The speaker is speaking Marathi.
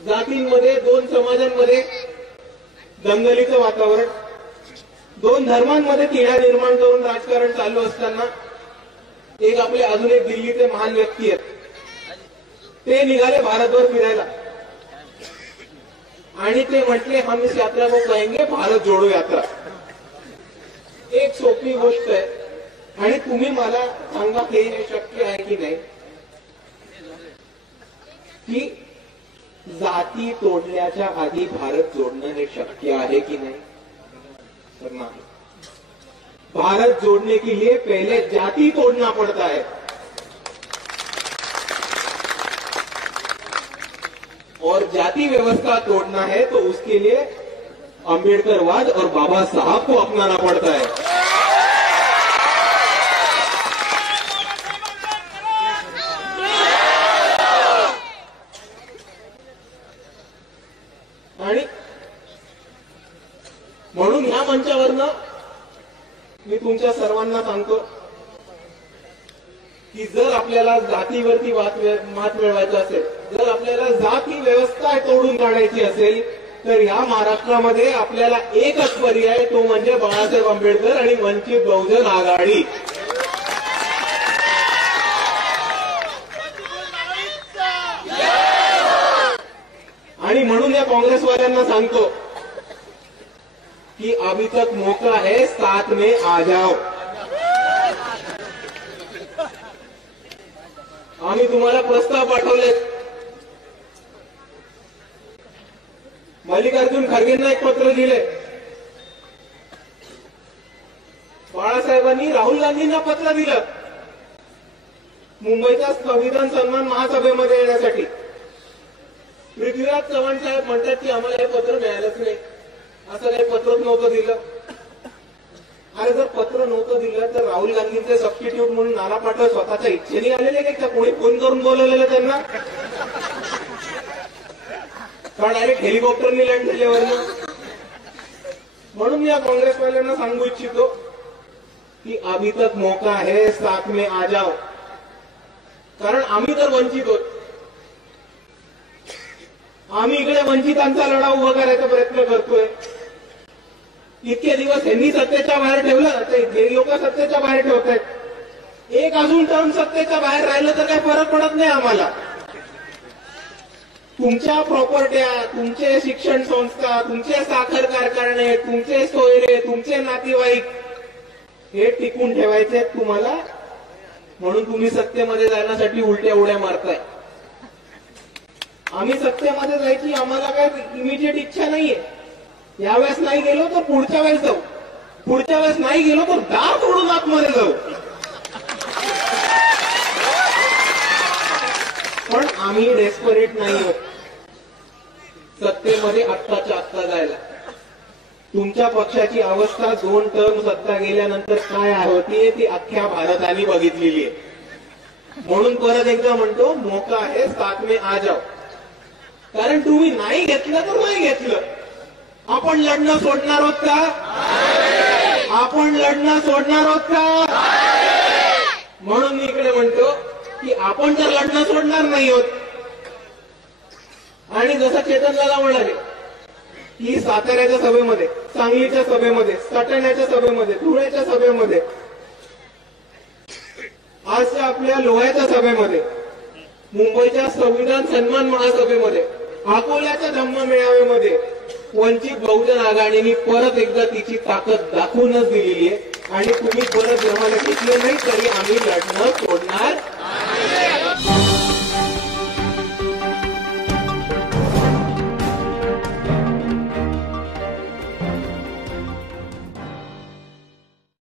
जातींमध्ये, दोन समाजांमध्ये दंगलीचं वातावरण, दोन धर्मांमध्ये तिढा निर्माण करून राजकारण चालू असताना एक आपले अजून एक दिल्लीचे महान व्यक्ती आहेत, ते निघाले भारतभर फिरायला आणि ते म्हटले हम इस यात्रा को कहेंगे भारत जोडो यात्रा. एक सोपी गोष्ट आहे आणि तुम्ही मला सांगा हे शक्य आहे की नाही की जाती तोडण्याच्या आधी भारत जोडणं हे शक्य आहे की नाही? तर नाही. भारत जोड़ने के लिए पहले जाति तोड़ना पड़ता है और जाति व्यवस्था तोड़ना है तो उसके लिए अंबेडकरवाद और बाबा साहब को अपनाना पड़ता है. आणि म्हणून ह्या मंचावरनं मी तुमच्या सर्वांना सांगतो की जर आपल्याला जातीवरती मात मिळवायचं असेल, जर आपल्याला जाती व्यवस्था तोडून काढायची असेल तर या महाराष्ट्रामध्ये आपल्याला एकच पर्याय, तो म्हणजे बाळासाहेब आंबेडकर आणि वंचित बहुजन आघाडी. आणि म्हणून या काँग्रेसवाल्यांना सांगतो कि अभी तक मौका है, साथ में आ जाओ. आम्ही तुम्हाला प्रस्ताव पाठवले. मल्लिकार्जुन खरगेंना एक पत्र दिले, बाळासाहेबांनी राहुल गांधींना पत्र दिलं मुंबईच्या संविधान सन्मान महासभेमध्ये येण्यासाठी. पृथ्वीराज चव्हाण साहेब म्हणतात की आम्हाला हे पत्र मिळालंच नाही, असं काही पत्रच नव्हतं दिलं. अरे जर पत्र नव्हतं दिलं तर राहुल गांधींचे सबस्टिट्यूट म्हणून नाना पाटोळे स्वतःच्या इच्छेने आलेले का कोणी फोन करून बोलवलेलं त्यांना? का डायरेक्ट हेलिकॉप्टरनी लँड झाल्यावरनं? म्हणून या काँग्रेसवाल्यांना सांगू इच्छितो की अभी तक मौका है, साथ में आ जाओ. कारण आम्ही तर वंचित होत, आम्ही इकडे वंचितांचा लढा उभा करायचा प्रयत्न करतोय. इतके दिवस यांनी सत्तेच्या बाहेर ठेवलं, ते लोक सत्तेच्या बाहेर ठेवत आहेत. एक अजून टर्म सत्तेच्या बाहेर राहिलं तर काही फरक पडत नाही आम्हाला. तुमच्या प्रॉपर्ट्या, तुमचे शिक्षण संस्था, तुमचे साखर कारखाने, तुमचे सोयरे, तुमचे नातेवाईक हे टिकून ठेवायचे तुम्हाला. म्हणून तुम्ही सत्तेमध्ये जाण्यासाठी उलट्या उड्या मारताय. आम्ही सत्तेमध्ये जायची आम्हाला काय इमिजिएट इच्छा नाहीये. यावेळेस नाही गेलो तर पुढच्या वेळेस जाऊ, पुढच्या वेळेस नाही गेलो तर दार तोडून आतमध्ये जाऊ. पण आम्ही डेस्परेट नाही आहोत सत्तेमध्ये आत्ताच्या आत्ता जायला. तुमच्या पक्षाची अवस्था 2 टर्म सत्ता गेल्यानंतर काय होती ती अख्ख्या भारताने बघितलेली आहे. म्हणून परत एकदा म्हणतो, मौका आहे, साथ में आ जाओ. कारण तुम्ही नाही घेतलं तर नाही घेतलं, आपण लढणं सोडणार आहोत का? आपण लढणं सोडणार आहोत का? म्हणून मी इकडे म्हणतो की आपण तर लढणं सोडणार नाही आहोत. आणि जसं चेतनदादा म्हणाले की साताऱ्याच्या सभेमध्ये, सांगलीच्या सभेमध्ये, सटाण्याच्या सभेमध्ये, धुळ्याच्या सभेमध्ये, आजच्या आपल्या लोह्याच्या सभेमध्ये, मुंबईच्या संविधान सन्मान महासभेमध्ये, अकोल्याच्या धम्म मेळाव्यामध्ये वंचित बहुजन आघाडीने परत एकदा तिची ताकद दाखवूनच दिलेली आहे. आणि तुम्ही परत जमाला घेतले नाही तरी आम्ही लढणं